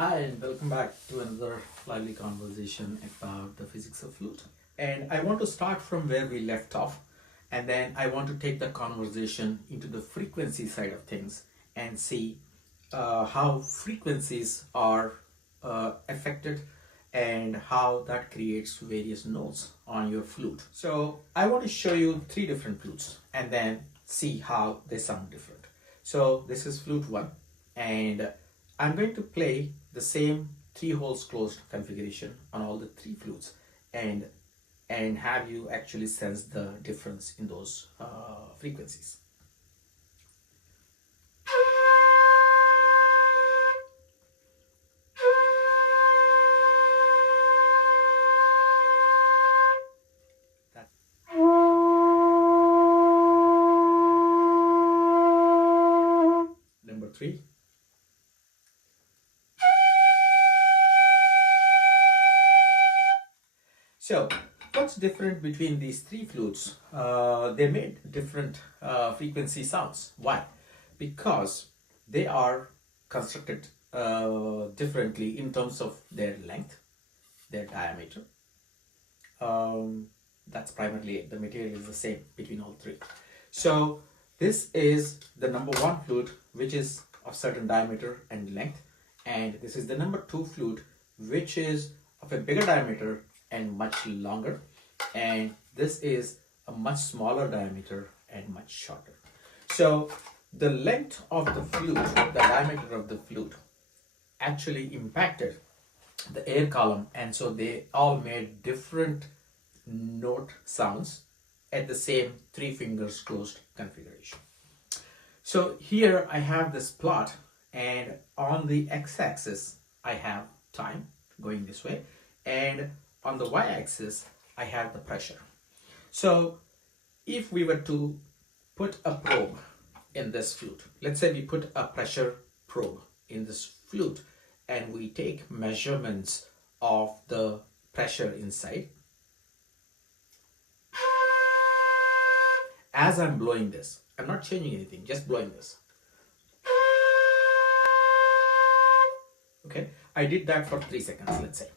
Hi and welcome back to another lively conversation about the physics of flute. And I want to start from where we left off, and then I want to take the conversation into the frequency side of things and see how frequencies are affected and how that creates various notes on your flute. So I want to show you three different flutes and then see how they sound different. So this is flute 1, and I'm going to play the same 3 holes closed configuration on all the 3 flutes and have you actually sense the difference in those frequencies. Number 3. So, what's different between these 3 flutes? They made different frequency sounds. Why? Because they are constructed differently in terms of their length, their diameter. That's primarily it. The material is the same between all 3. So, this is the number 1 flute, which is of certain diameter and length, and this is the number 2 flute, which is of a bigger diameter and much longer, and this is a much smaller diameter and much shorter. So the length of the flute, the diameter of the flute, actually impacted the air column, and so they all made different note sounds at the same 3 fingers closed configuration. So here I have this plot, and on the x-axis I have time going this way, and on the y-axis I have the pressure. So if we were to put a probe in this flute, let's say we put a pressure probe in this flute and we take measurements of the pressure inside. As I'm blowing this, I'm not changing anything, just blowing this. Okay, I did that for 3 seconds, let's say.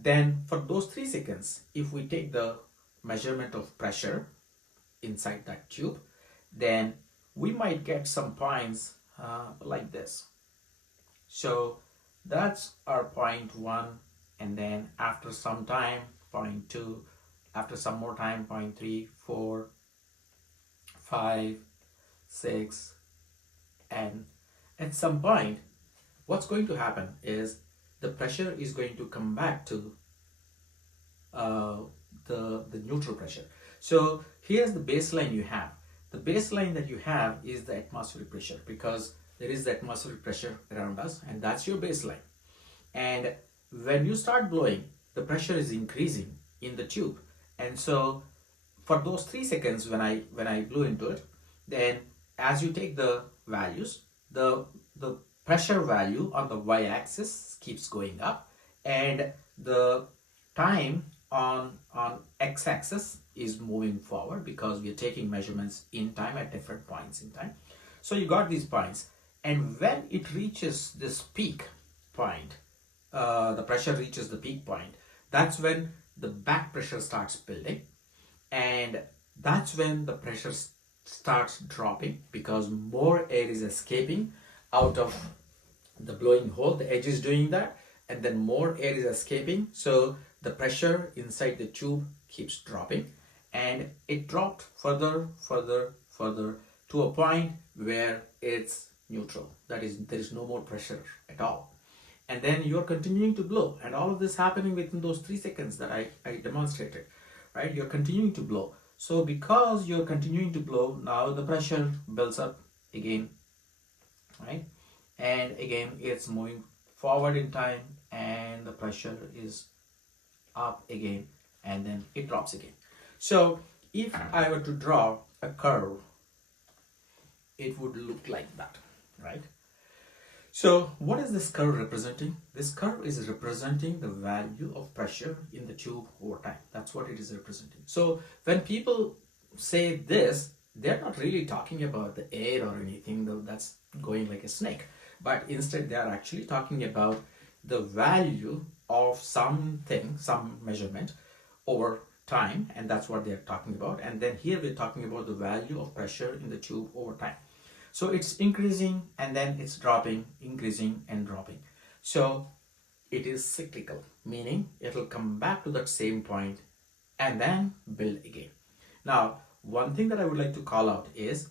Then for those 3 seconds, if we take the measurement of pressure inside that tube, then we might get some points like this. So that's our point 1, and then after some time, point 2, after some more time, point 3, 4, 5, 6, and at some point, what's going to happen is the pressure is going to come back to the neutral pressure. So here's the baseline you have. The baseline that you have is the atmospheric pressure, because there is the atmospheric pressure around us, and that's your baseline. And when you start blowing, the pressure is increasing in the tube, and so for those 3 seconds when I blew into it, then as you take the values, the pressure value on the y-axis keeps going up, and the time on x-axis is moving forward because we are taking measurements in time at different points in time. So you got these points, and when it reaches this peak point, the pressure reaches the peak point, that's when the back pressure starts building, and that's when the pressure starts dropping because more air is escaping out of the blowing hole. The edge is doing that, and then more air is escaping, so the pressure inside the tube keeps dropping, and it dropped further to a point where it's neutral. That is, there is no more pressure at all, and then you're continuing to blow, and all of this happening within those 3 seconds that I demonstrated, right? You're continuing to blow. So because you're continuing to blow, now the pressure builds up again, right? And again it's moving forward in time, and the pressure is up again, and then it drops again. So if I were to draw a curve, it would look like that, right? So what is this curve representing? This curve is representing the value of pressure in the tube over time. That's what it is representing. So when people say this, they're not really talking about the air or anything, though that's going like a snake. but instead they are actually talking about the value of something, some measurement over time, and that's what they're talking about. And then here we're talking about the value of pressure in the tube over time. So it's increasing and then it's dropping, increasing and dropping. So it is cyclical, meaning it'll come back to that same point and then build again. Now, one thing that I would like to call out is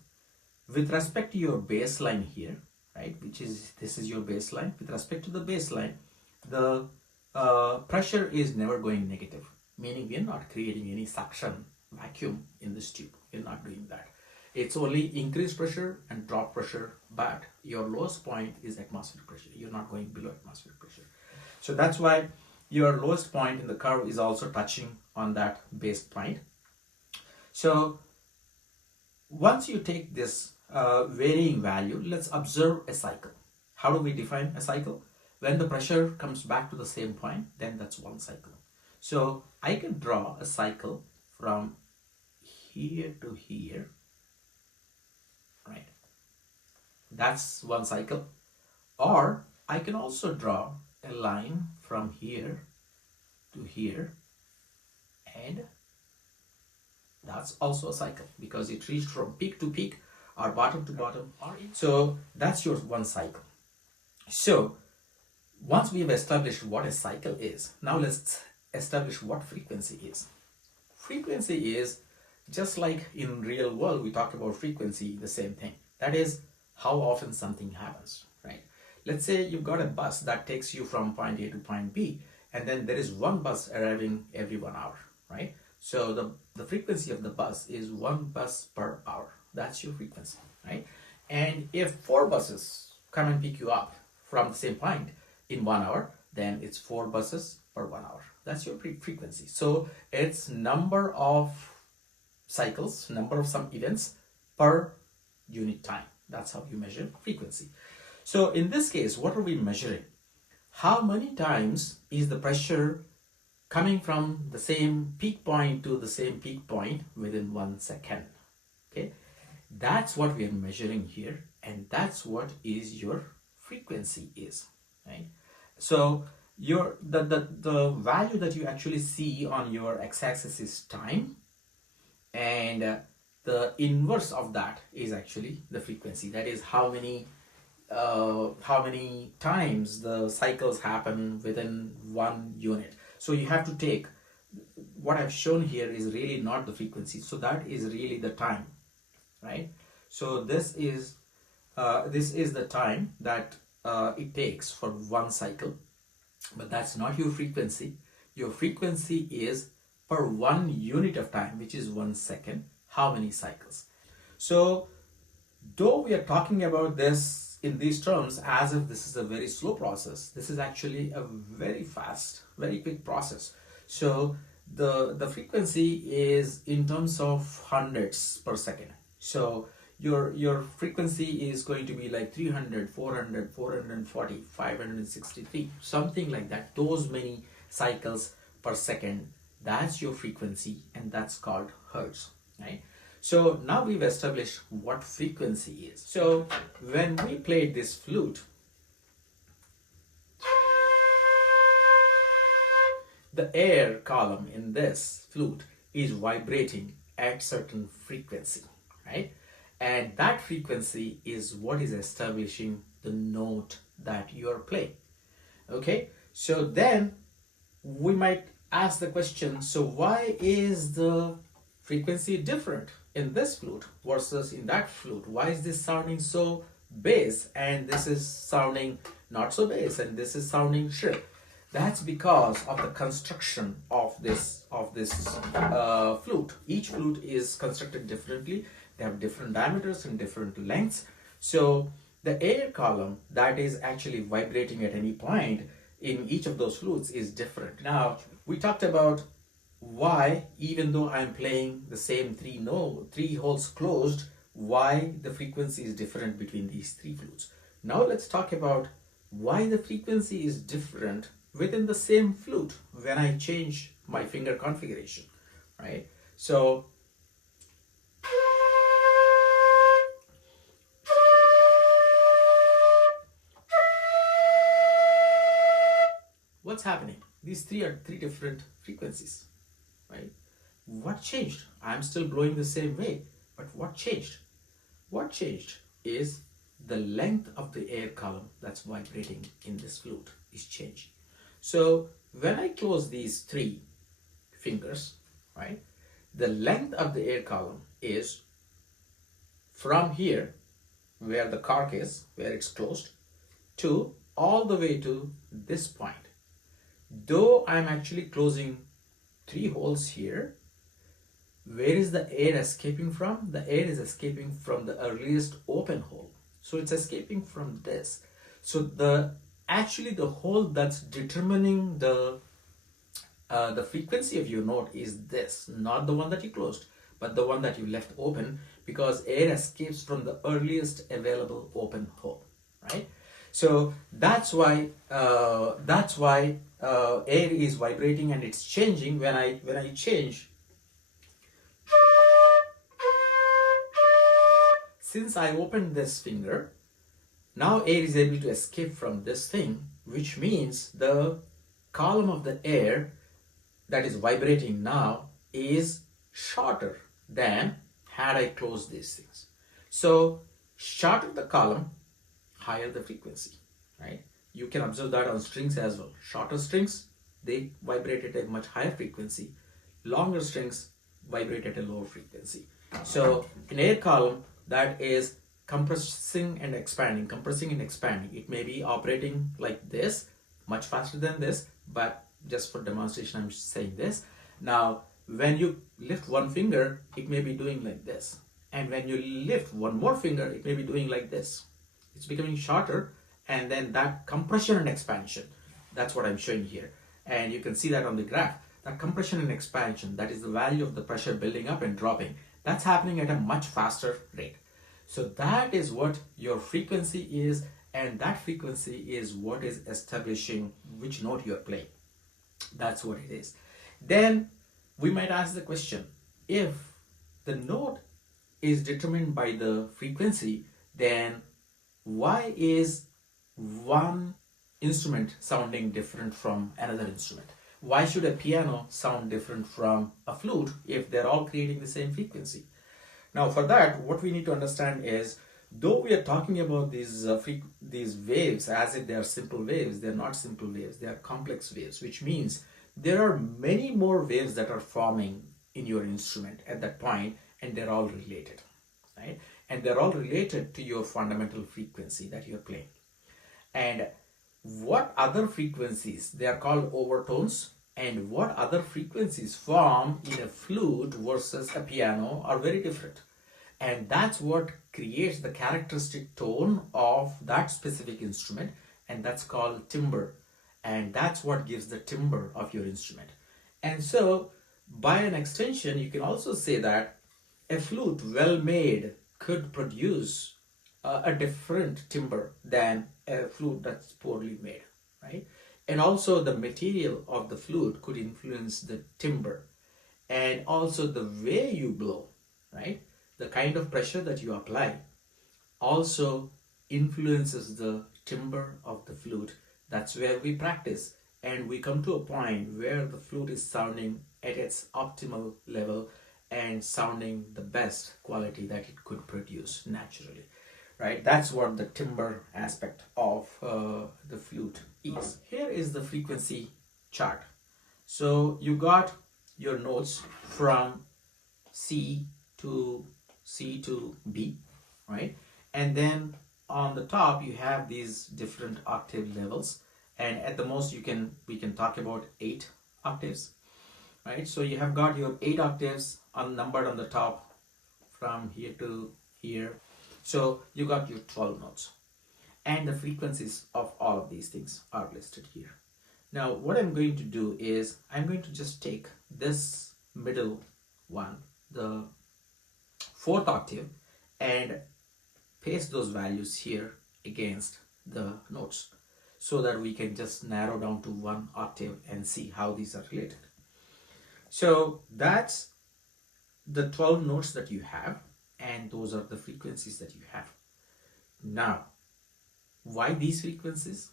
with respect to your baseline here, right, which is, this is your baseline. With respect to the baseline, the pressure is never going negative, meaning we're not creating any suction vacuum in this tube. We're not doing that. It's only increased pressure and drop pressure, but your lowest point is atmospheric pressure. You're not going below atmospheric pressure. So that's why your lowest point in the curve is also touching on that base point. So once you take this varying value, let's observe a cycle. How do we define a cycle? When the pressure comes back to the same point, then that's one cycle. So I can draw a cycle from here to here, right? That's one cycle. Or I can also draw a line from here to here, and that's also a cycle because it reached from peak to peak or bottom to bottom. So that's your one cycle. So once we have established what a cycle is, now let's establish what frequency is. Frequency is just like in real world, we talked about frequency, the same thing. That is how often something happens, right? Let's say you've got a bus that takes you from point A to point B, and then there is one bus arriving every 1 hour, right? So the frequency of the bus is 1 bus per hour. That's your frequency, right? And if 4 buses come and pick you up from the same point in 1 hour, then it's 4 buses per 1 hour. That's your frequency. So it's number of cycles, number of some events per unit time. That's how you measure frequency. So in this case, what are we measuring? How many times is the pressure coming from the same peak point to the same peak point within 1 second? Okay, that's what we are measuring here, and that's what is your frequency is, right? So your the value that you actually see on your x-axis is time, and the inverse of that is actually the frequency. That is how many times the cycles happen within 1 unit. So you have to take what I've shown here is really not the frequency. So that is really the time, right? So this is the time that it takes for 1 cycle, but that's not your frequency. Your frequency is per 1 unit of time, which is 1 second, how many cycles. So though we are talking about this in these terms as if this is a very slow process, this is actually a very fast, very quick process. So the frequency is in terms of hundreds per second. So your frequency is going to be like 300, 400, 440, 563, something like that. Those many cycles per second, that's your frequency, and that's called Hertz, right? So now we've established what frequency is. So when we played this flute, the air column in this flute is vibrating at certain frequency, right? And that frequency is what is establishing the note that you are playing. Okay, so then we might ask the question, so why is the frequency different in this flute versus in that flute? Why is this sounding so bass and this is sounding not so bass and this is sounding shrill? That's because of the construction of this flute. Each flute is constructed differently. They have different diameters and different lengths. So the air column that is actually vibrating at any point in each of those flutes is different. Now, we talked about why, even though I'm playing the same 3 holes closed, why the frequency is different between these 3 flutes. Now let's talk about why the frequency is different within the same flute when I change my finger configuration, right? So what's happening? These three are three different frequencies, right? What changed? I'm still blowing the same way, but what changed? What changed is the length of the air column that's vibrating in this flute is changing. So when I close these three fingers, right, the length of the air column is from here, where the cork is, where it's closed, to all the way to this point. Though I'm actually closing three holes here, where is the air escaping from? The air is escaping from the earliest open hole. So it's escaping from this. So the hole that's determining the frequency of your note is this, not the one that you closed, but the one that you left open, because air escapes from the earliest available open hole, right? So that's why air is vibrating and it's changing. When I change, since I opened this finger, now air is able to escape from this thing, which means the column of the air that is vibrating now is shorter than had I closed these things. So shorter the column, higher the frequency, right? You can observe that on strings as well. Shorter strings, they vibrate at a much higher frequency. Longer strings vibrate at a lower frequency. So in air column, that is compressing and expanding, It may be operating like this, much faster than this, but just for demonstration, I'm saying this. Now, when you lift one finger, it may be doing like this. And when you lift one more finger, it may be doing like this. It's becoming shorter, and then that compression and expansion, that's what I'm showing here. And you can see that on the graph. That compression and expansion, that is the value of the pressure building up and dropping. That's happening at a much faster rate. So that is what your frequency is, and that frequency is what is establishing which note you're playing. That's what it is. Then we might ask the question, if the note is determined by the frequency, then why is one instrument sounding different from another instrument? Why should a piano sound different from a flute if they're all creating the same frequency? Now for that, what we need to understand is, though we are talking about these waves as if they are simple waves, they're not simple waves, they are complex waves, which means there are many more waves that are forming in your instrument at that point, and they're all related, right? And they're all related to your fundamental frequency that you're playing. And what other frequencies, they are called overtones, and what other frequencies form in a flute versus a piano are very different. And that's what creates the characteristic tone of that specific instrument, and that's called timbre. And that's what gives the timbre of your instrument. And so, by an extension, you can also say that a flute well made could produce a different timbre than a flute that's poorly made, right? And also the material of the flute could influence the timbre, and also the way you blow, right? The kind of pressure that you apply also influences the timbre of the flute. That's where we practice, and we come to a point where the flute is sounding at its optimal level and sounding the best quality that it could produce naturally, right? That's what the timbre aspect of the flute is. Here is the frequency chart. So you got your notes from C to B, right? And then on the top you have these different octave levels, and at the most we can talk about 8 octaves, right? So you have got your 8 octaves numbered on the top from here to here. So you got your 12 notes, and the frequencies of all of these things are listed here. Now what I'm going to do is I'm going to just take this middle one, the 4th octave, and paste those values here against the notes so that we can just narrow down to 1 octave and see how these are related. So that's the 12 notes that you have, and those are the frequencies that you have. Now, why these frequencies?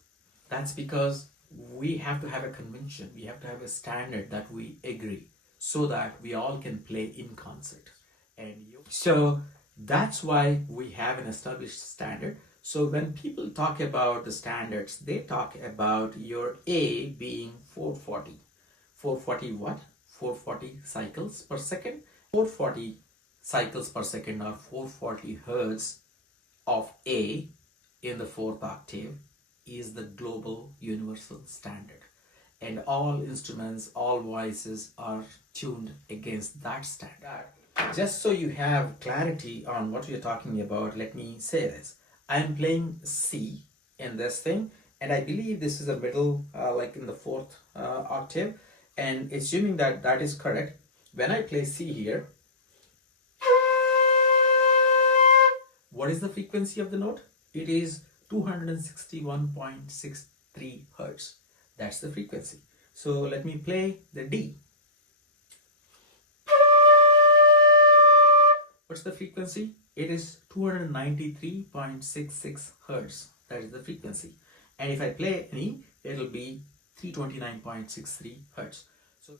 That's because we have to have a convention, we have to have a standard that we agree so that we all can play in concert. And so that's why we have an established standard. So when people talk about the standards, they talk about your A being 440. 440 what? 440 cycles per second. 440 cycles per second or 440 hertz of A in the fourth octave is the global universal standard. And all instruments, all voices are tuned against that standard. Just so you have clarity on what we are talking about, let me say this. I am playing C in this thing, and I believe this is a middle, like in the fourth octave. And assuming that that is correct, when I play C here, what is the frequency of the note? It is 261.63 Hertz. That's the frequency. So let me play the D. What's the frequency? It is 293.66 Hertz. That is the frequency. And if I play an E, it'll be 329.63 Hertz. So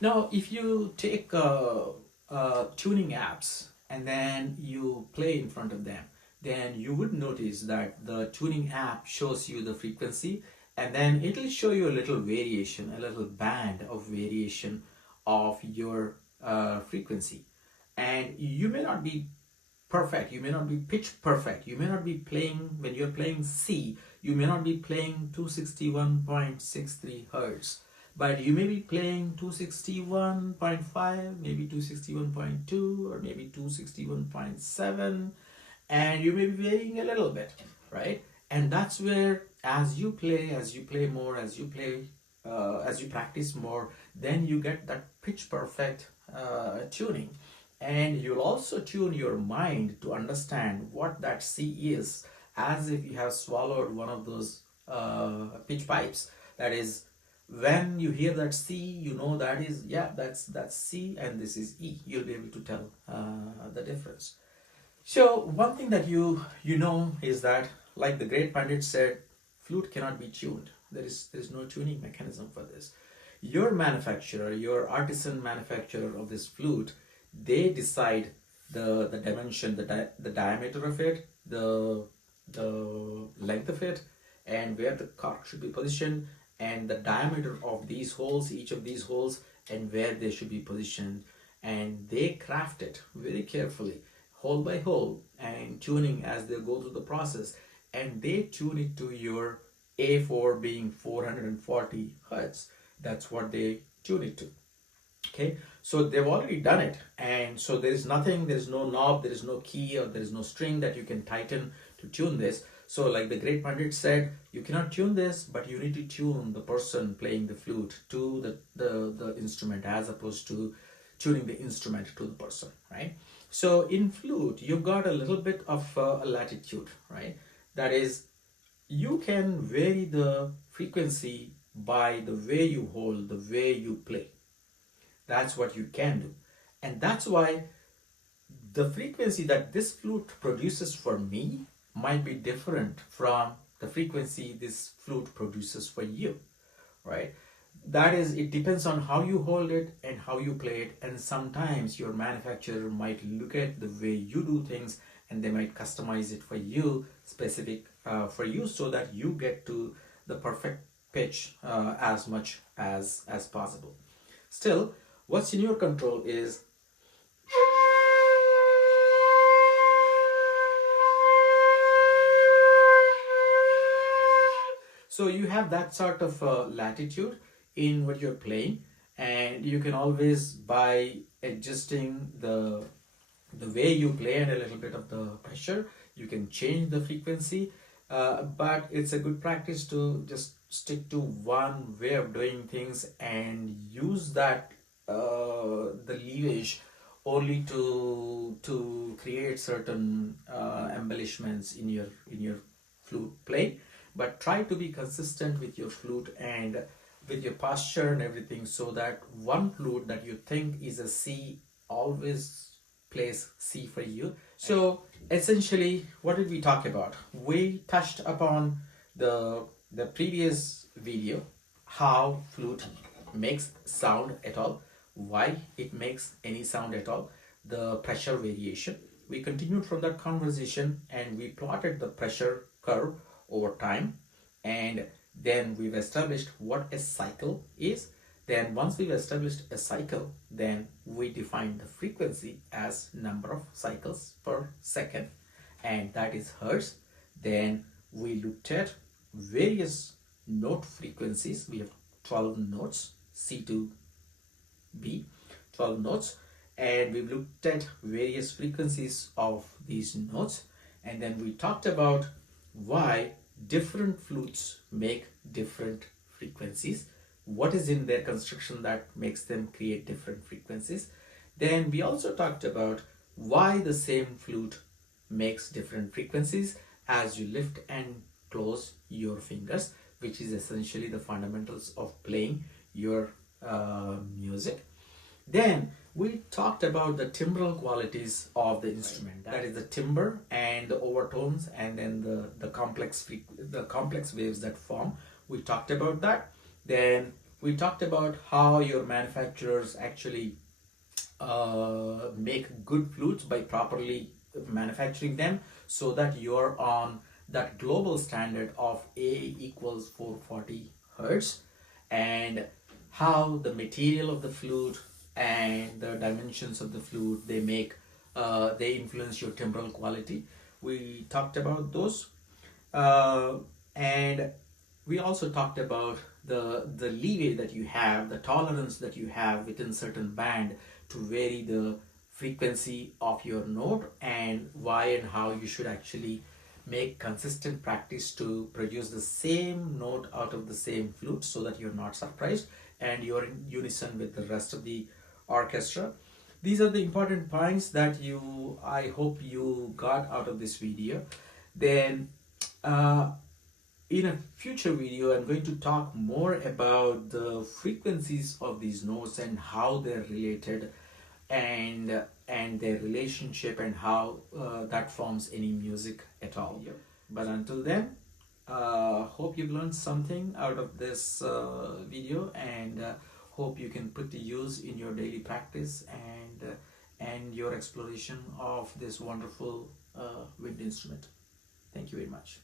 now if you take tuning apps and then you play in front of them, then you would notice that the tuning app shows you the frequency, and then it'll show you a little variation, a little band of variation of your frequency. And you may not be perfect, you may not be pitch perfect, you may not be playing, when you're playing C, you may not be playing 261.63 Hertz, but you may be playing 261.5, maybe 261.2, or maybe 261.7, and you may be varying a little bit, right? And that's where, as you play more, as you practice more, then you get that pitch perfect tuning. And you'll also tune your mind to understand what that C is, as if you have swallowed one of those pitch pipes. That is, when you hear that C, you know that is, yeah, that's C and this is E. You'll be able to tell the difference. So one thing that you know is that, like the great Pandit said, flute cannot be tuned. There is no tuning mechanism for this. Your manufacturer, your artisan manufacturer of this flute, they decide the dimension, the diameter of it, the length of it, and where the cork should be positioned, and the diameter of these holes, each of these holes, and where they should be positioned. And they craft it very carefully, hole by hole, and tuning as they go through the process. And they tune it to your A4 being 440 Hertz. That's what they tune it to. Okay, so they've already done it, and so there's nothing, there's no knob, there is no key, or there is no string that you can tighten to tune this. So like the great Pandit said, you cannot tune this, but you need to tune the person playing the flute to the instrument, as opposed to tuning the instrument to the person, right? So in flute, you've got a little bit of a latitude, right? That is, you can vary the frequency by the way you hold, the way you play. That's what you can do. And that's why the frequency that this flute produces for me might be different from the frequency this flute produces for you, right? That is, it depends on how you hold it and how you play it. And sometimes your manufacturer might look at the way you do things, and they might customize it for you, specific for you, so that you get to the perfect pitch as much as possible. Still, what's in your control is so you have that sort of latitude in what you're playing, and you can always, by adjusting the way you play and a little bit of the pressure, you can change the frequency. But it's a good practice to just stick to one way of doing things and use that the leverage only to create certain embellishments in your flute play. But try to be consistent with your flute and with your posture and everything, so that one flute that you think is a C always plays C for you. So essentially, what did we talk about? We touched upon the previous video how flute makes sound at all, why it makes any sound at all, the pressure variation. We continued from that conversation and we plotted the pressure curve over time, and then we've established what a cycle is. Then once we've established a cycle, then we define the frequency as number of cycles per second, and that is hertz. Then we looked at various note frequencies. We have 12 notes, C to B, 12 notes, and we looked at various frequencies of these notes, and then we talked about why different flutes make different frequencies, what is in their construction that makes them create different frequencies. Then we also talked about why the same flute makes different frequencies as you lift and close your fingers, which is essentially the fundamentals of playing your music. Then we talked about the timbral qualities of the instrument, that is the timbre and the overtones, and then the complex waves that form. We talked about that. Then we talked about how your manufacturers actually make good flutes by properly manufacturing them, so that you're on that global standard of A equals 440 hertz, and how the material of the flute and the dimensions of the flute they influence your timbral quality. We talked about those, and we also talked about the leeway that you have, the tolerance that you have within certain band to vary the frequency of your note, and why and how you should actually make consistent practice to produce the same note out of the same flute, so that you're not surprised and you're in unison with the rest of the orchestra. These are the important points that I hope you got out of this video. Then in a future video, I'm going to talk more about the frequencies of these notes and how they're related, and their relationship, and how that forms any music at all. But until then, hope you've learned something out of this video, and hope you can put to use in your daily practice and your exploration of this wonderful wind instrument. Thank you very much.